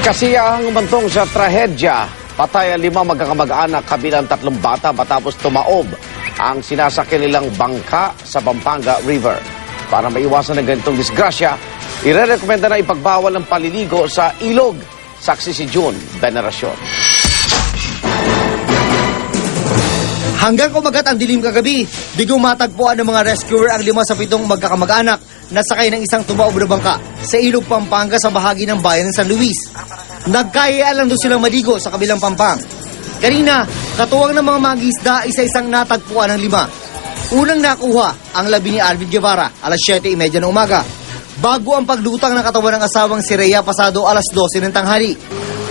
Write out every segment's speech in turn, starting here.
Kasiyahang umantong sa trahedya, patay ang 5 magkakamag-anak kabilang 3 bata matapos tumaob ang sinasakyan nilang bangka sa Pampanga River. Para maiwasan ng ganitong disgrasya, irerekomenda na ipagbawal ng paliligo sa ilog. Saksi si June Veneracion. Hanggang kumagat ang dilim kagabi, bigong matagpuan ng mga rescuer ang 5 sa 7 magkakamag-anak na sakay ng isang tumaob na bangka sa ilog Pampanga sa bahagi ng bayan ng San Luis. Nagkayaan lang doon silang maligo sa kabilang pampang. Kanina, katuwang ng mga mag-isda, isa-isang natagpuan ng 5. Unang nakuha ang labi ni Alvin Guevara, alas 7:30 ng umaga. Bago ang paglutang ng katawan ng asawang si Rhea pasado alas 12 ng tanghali.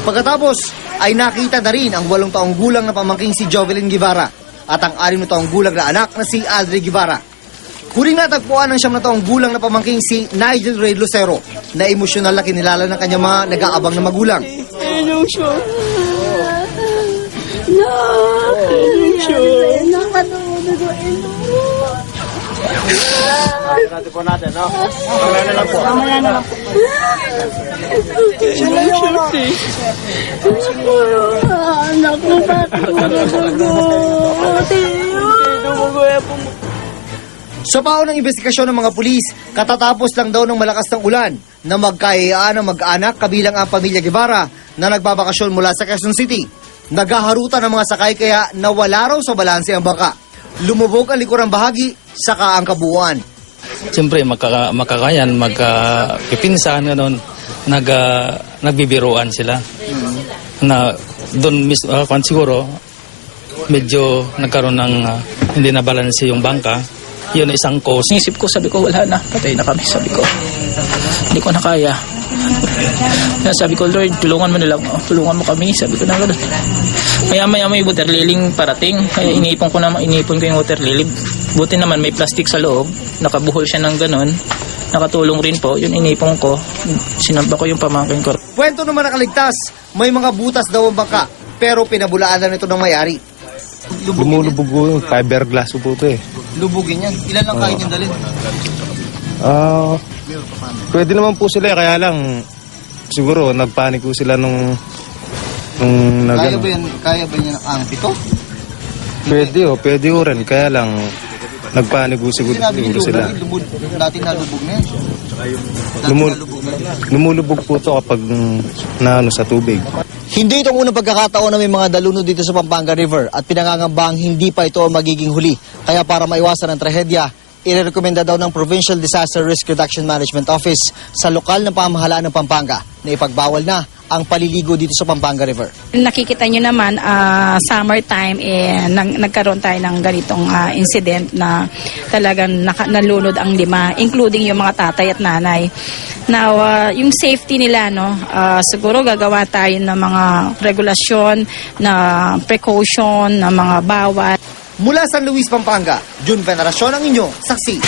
Pagkatapos, ay nakita na rin ang 8 taong gulang na pamangking si Jovelyn Guevara at ang 6 taong gulang na anak na si Aldre Guevara. Huling natagpuan ng 9 taong gulang na pamangking si Nigel Ray Lucero na emosyonal na kinilala ng kanyang mga nag-aabang na magulang. Sa paon ng investigasyon ng mga pulis, katatapos lang daw ng malakas ng ulan na magkayayaan ng mag-anak kabilang ang pamilya Guevara na nagbabakasyon mula sa Quezon City. Nagaharutan ng mga sakay kaya nawala raw sa balanse ang bangka. Lumubog ang likurang bahagi, saka ang kabuuan. Siyempre, makakayan, magpipinsan, nagbibiruan sila. Na doon siguro, medyo nagkaroon ng hindi na balanse yung bangka. Yun isang cause. Isip ko, sabi ko, wala na. Patay na kami, sabi ko. Hindi ko na kaya. Sabi ko, Lord, tulungan mo na lang. Tulungan mo kami, sabi ko na gano'n. Maya-maya may water liling parating. Kaya inipon ko yung water lily. Buti naman may plastic sa loob. Nakabuhol siya ng gano'n. Nakatulong rin po. Yun inipon ko. Sinamba ko yung pamangkin ko. Kwento naman nakaligtas, may mga butas daw ang bangka, pero pinabulaan na nito ng may-ari. Lumulubog po yung fiberglass po ito eh. Lubugin yan. Ilan lang kain yung dalhin? Pwede naman po sila, kaya lang siguro nagpanik po sila nung Kaya ba yan ang 7? Pwede ho rin, kaya lang nagpanik po siguro sila. Dati nalubog na yan. Lumulubog po ito kapag sa tubig. Hindi itong unang pagkakataon na may mga dalunod dito sa Pampanga River at pinangangambang hindi pa ito ang magiging huli. Kaya para maiwasan ang trahedya, irerekomenda daw ng Provincial Disaster Risk Reduction Management Office sa lokal na pamahalaan ng Pampanga na ipagbawal na ang paliligo dito sa Pampanga River. Nakikita nyo naman, summertime, nagkaroon tayo ng ganitong incident na talagang nalunod ang 5, including yung mga tatay at nanay. Now, yung safety nila, siguro gagawa tayo ng mga regulasyon, na precaution, na mga bawat. Mula San Luis, Pampanga, June Veneracion ang inyong saksi.